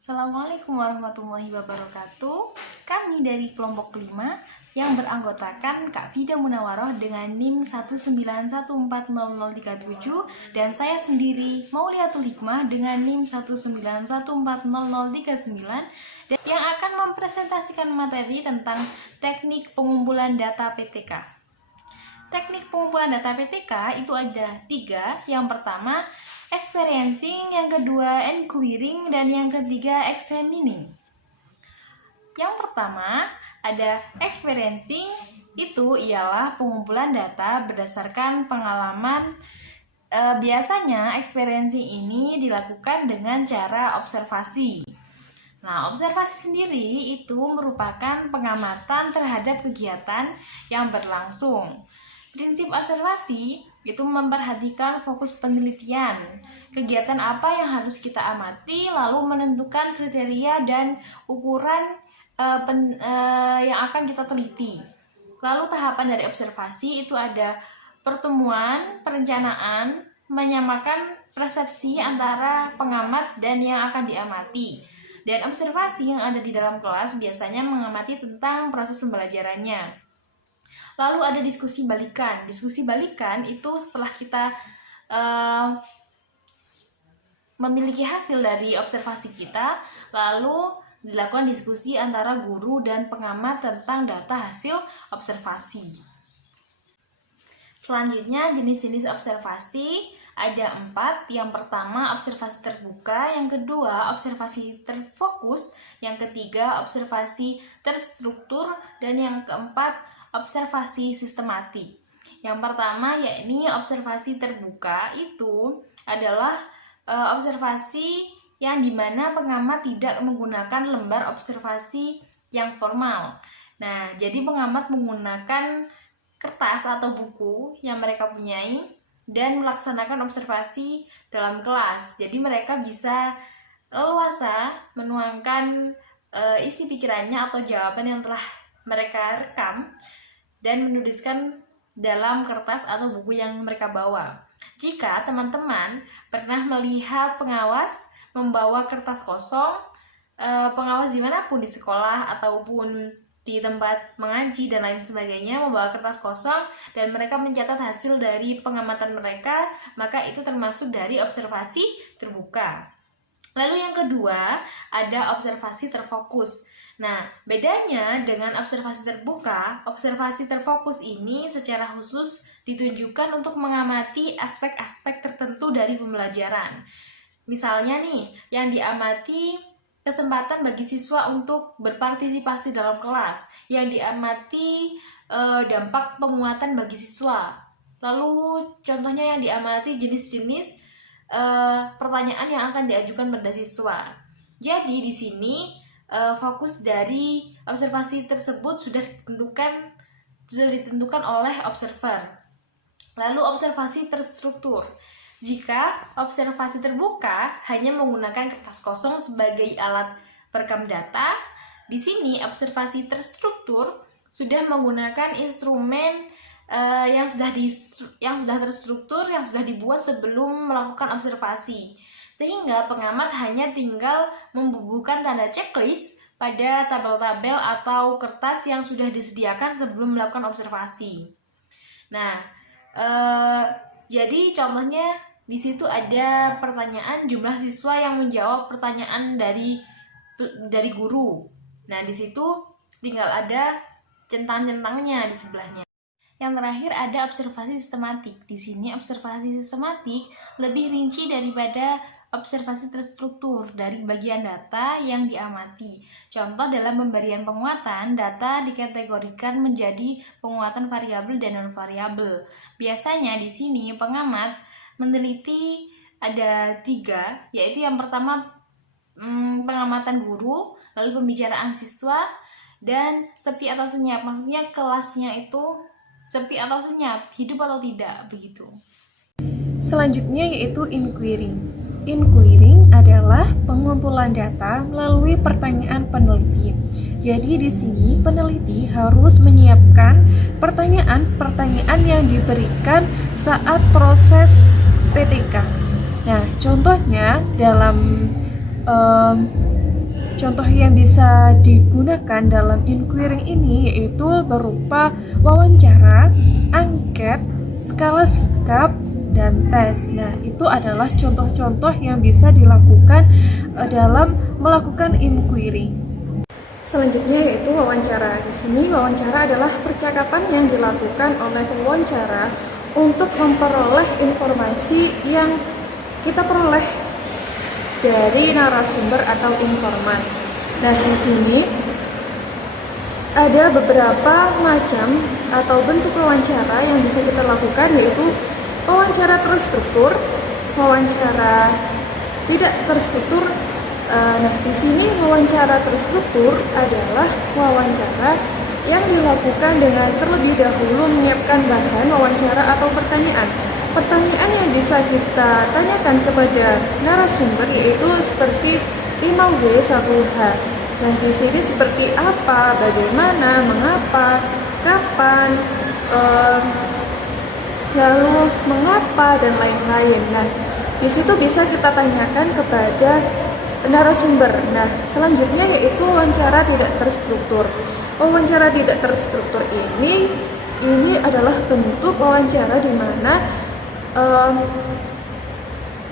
Assalamualaikum warahmatullahi wabarakatuh. Kami dari kelompok 5 yang beranggotakan Kak Vida Munawaroh dengan NIM 1914037 dan saya sendiri Mauliatul Hikmah dengan NIM 1914039 dan yang akan mempresentasikan materi tentang teknik pengumpulan data PTK. Teknik pengumpulan data PTK itu ada 3. Yang pertama experiencing, yang kedua enquiring, dan yang ketiga examining. Yang pertama ada experiencing, itu ialah pengumpulan data berdasarkan pengalaman. Biasanya experiencing ini dilakukan dengan cara observasi. Nah, observasi sendiri itu merupakan pengamatan terhadap kegiatan yang berlangsung. Prinsip observasi itu memperhatikan fokus penelitian, kegiatan apa yang harus kita amati, lalu menentukan kriteria dan ukuran yang akan kita teliti. Lalu tahapan dari observasi itu ada pertemuan, perencanaan, menyamakan persepsi antara pengamat dan yang akan diamati. Dan observasi yang ada di dalam kelas biasanya mengamati tentang proses pembelajarannya. Lalu ada diskusi balikan. Diskusi balikan itu setelah kita memiliki hasil dari observasi kita, lalu dilakukan diskusi antara guru dan pengamat tentang data hasil observasi. Selanjutnya jenis-jenis observasi ada 4. Yang pertama observasi terbuka, yang kedua observasi terfokus, yang ketiga observasi terstruktur, dan yang keempat observasi sistematik. Yang pertama yakni observasi terbuka itu adalah observasi yang dimana pengamat tidak menggunakan lembar observasi yang formal. Nah, jadi pengamat menggunakan kertas atau buku yang mereka punyai dan melaksanakan observasi dalam kelas. Jadi mereka bisa leluasa menuangkan isi pikirannya atau jawaban yang telah mereka rekam dan menuliskan dalam kertas atau buku yang mereka bawa. Jika teman-teman pernah melihat pengawas membawa kertas kosong, pengawas dimanapun di sekolah ataupun di tempat mengaji dan lain sebagainya membawa kertas kosong dan mereka mencatat hasil dari pengamatan mereka, maka itu termasuk dari observasi terbuka. Lalu yang kedua ada observasi terfokus. Nah, bedanya dengan observasi terbuka, observasi terfokus ini secara khusus ditujukan untuk mengamati aspek-aspek tertentu dari pembelajaran. Misalnya nih, yang diamati kesempatan bagi siswa untuk berpartisipasi dalam kelas, yang diamati dampak penguatan bagi siswa. Lalu contohnya yang diamati jenis-jenis pertanyaan yang akan diajukan pada siswa. Jadi di sini fokus dari observasi tersebut sudah ditentukan oleh observer. Lalu observasi terstruktur. Jika observasi terbuka hanya menggunakan kertas kosong sebagai alat perekam data, di sini observasi terstruktur sudah menggunakan instrumen yang sudah terstruktur, yang sudah dibuat sebelum melakukan observasi. Sehingga pengamat hanya tinggal membubuhkan tanda checklist pada tabel-tabel atau kertas yang sudah disediakan sebelum melakukan observasi. Nah, jadi contohnya di situ ada pertanyaan jumlah siswa yang menjawab pertanyaan dari guru. Nah, di situ tinggal ada centang-centangnya di sebelahnya. Yang terakhir ada observasi sistematik. Di sini observasi sistematik lebih rinci daripada observasi terstruktur dari bagian data yang diamati. Contoh dalam pemberian penguatan, data dikategorikan menjadi penguatan variabel dan non-variabel. Biasanya di sini pengamat meneliti ada 3, yaitu yang pertama pengamatan guru, lalu pembicaraan siswa, dan sepi atau senyap. Maksudnya kelasnya itu sepi atau senyap, hidup atau tidak, begitu. Selanjutnya yaitu inquiring. Inquiring adalah pengumpulan data melalui pertanyaan peneliti. Jadi di sini peneliti harus menyiapkan pertanyaan-pertanyaan yang diberikan saat proses PTK. Nah, contohnya dalam contoh yang bisa digunakan dalam inquiring ini yaitu berupa wawancara, angket, skala sikap, dan tes. Nah, itu adalah contoh-contoh yang bisa dilakukan dalam melakukan inquiring. Selanjutnya yaitu wawancara. Di sini wawancara adalah percakapan yang dilakukan oleh pewawancara untuk memperoleh informasi yang kita peroleh dari narasumber atau informan. Nah, di sini ada beberapa macam atau bentuk wawancara yang bisa kita lakukan, yaitu wawancara terstruktur, wawancara tidak terstruktur. Nah, di sini wawancara terstruktur adalah wawancara yang dilakukan dengan terlebih dahulu menyiapkan bahan wawancara atau pertanyaan. Pertanyaan yang bisa kita tanyakan kepada narasumber yaitu seperti 5W 1H. Nah, di sini seperti apa, bagaimana, mengapa, kapan, lalu mengapa, dan lain-lain. Nah, di situ bisa kita tanyakan kepada narasumber. Nah, selanjutnya yaitu wawancara tidak terstruktur. Wawancara tidak terstruktur ini adalah bentuk wawancara di mana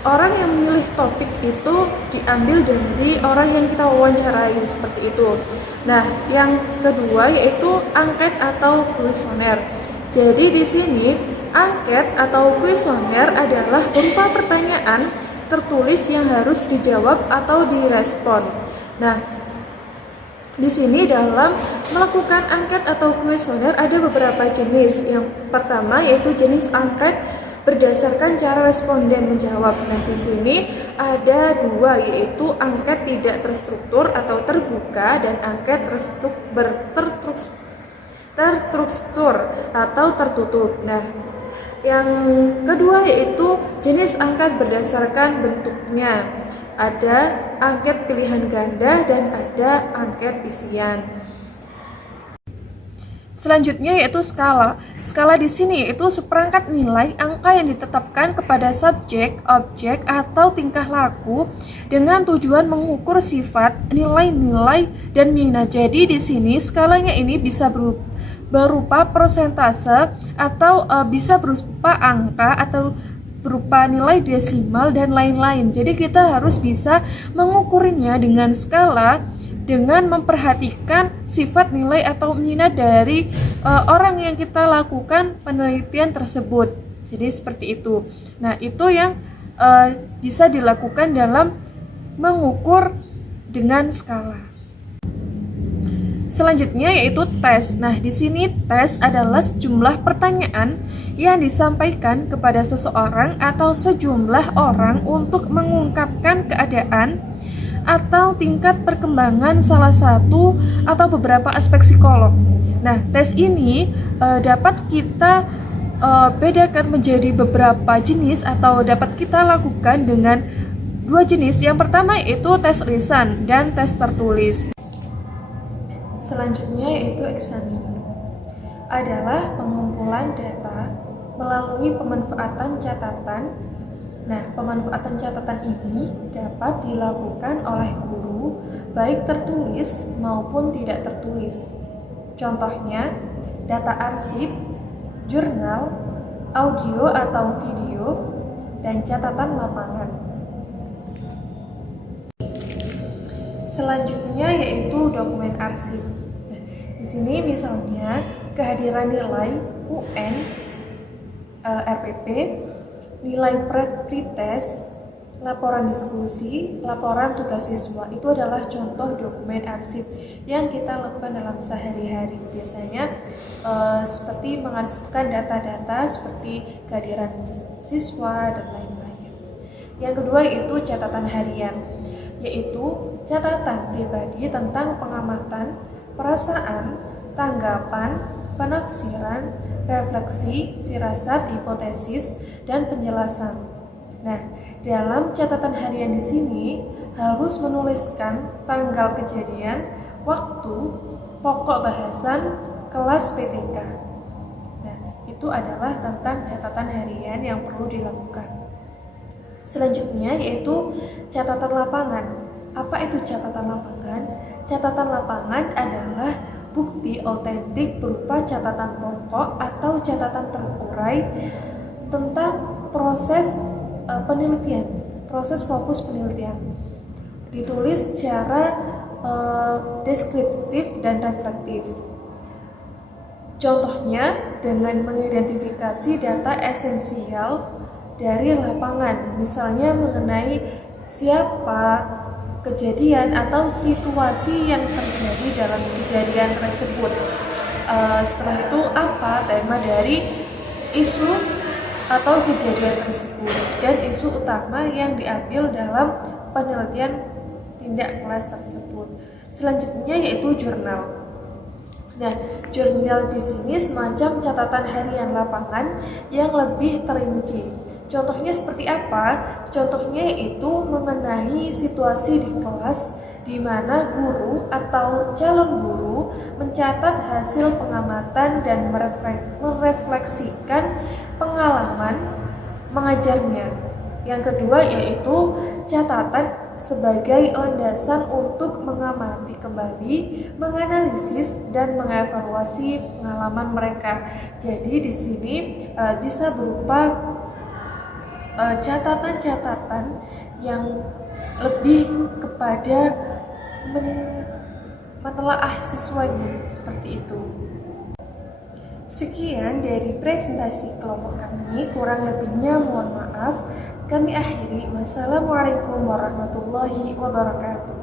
orang yang memilih topik itu diambil dari orang yang kita wawancarai, seperti itu. Nah, yang kedua yaitu angket atau kuesioner. Jadi di sini angket atau kuesioner adalah berupa pertanyaan tertulis yang harus dijawab atau direspon. Nah, di sini dalam melakukan angket atau kuesioner ada beberapa jenis. Yang pertama yaitu jenis angket berdasarkan cara responden menjawab. Nah, di sini ada dua, yaitu angket tidak terstruktur atau terbuka dan angket terstruktur atau tertutup. Nah, yang kedua yaitu jenis angket berdasarkan bentuknya. Ada angket pilihan ganda dan ada angket isian. Selanjutnya yaitu skala. Skala di sini yaitu seperangkat nilai angka yang ditetapkan kepada subjek, objek, atau tingkah laku dengan tujuan mengukur sifat, nilai-nilai, dan minat. Jadi di sini skalanya ini bisa berupa persentase atau bisa berupa angka atau berupa nilai desimal dan lain-lain. Jadi kita harus bisa mengukurnya dengan skala dengan memperhatikan sifat, nilai, atau minat dari orang yang kita lakukan penelitian tersebut. Jadi seperti itu. Nah, itu yang bisa dilakukan dalam mengukur dengan skala. Selanjutnya yaitu tes. Nah, di sini tes adalah sejumlah pertanyaan yang disampaikan kepada seseorang atau sejumlah orang untuk mengungkapkan keadaan atau tingkat perkembangan salah satu atau beberapa aspek psikolog. Nah, tes ini dapat kita bedakan menjadi beberapa jenis atau dapat kita lakukan dengan dua jenis. Yang pertama yaitu tes lisan dan tes tertulis. Selanjutnya yaitu examining, adalah pengumpulan data melalui pemanfaatan catatan. Nah, pemanfaatan catatan ini dapat dilakukan oleh guru baik tertulis maupun tidak tertulis. Contohnya, data arsip, jurnal, audio atau video, dan catatan lapangan. Selanjutnya yaitu dokumen arsip. Nah, di sini misalnya kehadiran nilai UN, RPP, nilai pretest, laporan diskusi, laporan tugas siswa. Itu adalah contoh dokumen arsip yang kita lakukan dalam sehari-hari. Biasanya seperti mengarsipkan data-data seperti kehadiran siswa dan lain-lain. Yang kedua yaitu catatan harian, yaitu catatan pribadi tentang pengamatan, perasaan, tanggapan, penafsiran, refleksi, firasat, hipotesis, dan penjelasan. Nah, dalam catatan harian di sini harus menuliskan tanggal kejadian, waktu, pokok bahasan, kelas PTK. Nah, itu adalah tentang catatan harian yang perlu dilakukan. Selanjutnya yaitu catatan lapangan, Apa itu catatan lapangan? Catatan lapangan adalah bukti otentik berupa catatan pokok atau catatan terurai tentang proses penelitian, proses fokus penelitian. Ditulis secara deskriptif dan reflektif. Contohnya dengan mengidentifikasi data esensial dari lapangan, misalnya mengenai siapa, kejadian atau situasi yang terjadi dalam kejadian tersebut. Setelah itu apa tema dari isu atau kejadian tersebut dan isu utama yang diambil dalam penelitian tindak kelas tersebut. Selanjutnya yaitu jurnal. Nah, jurnal di sini semacam catatan harian lapangan yang lebih terinci. Contohnya seperti apa? Contohnya yaitu mengenai situasi di kelas di mana guru atau calon guru mencatat hasil pengamatan dan merefleksikan pengalaman mengajarnya. Yang kedua yaitu catatan sebagai landasan untuk mengamati kembali, menganalisis dan mengevaluasi pengalaman mereka. Jadi di sini bisa berupa catatan-catatan yang lebih kepada menelaah siswanya, seperti itu. Sekian dari presentasi kelompok kami, kurang lebihnya mohon maaf. Kami akhiri. Wassalamualaikum warahmatullahi wabarakatuh.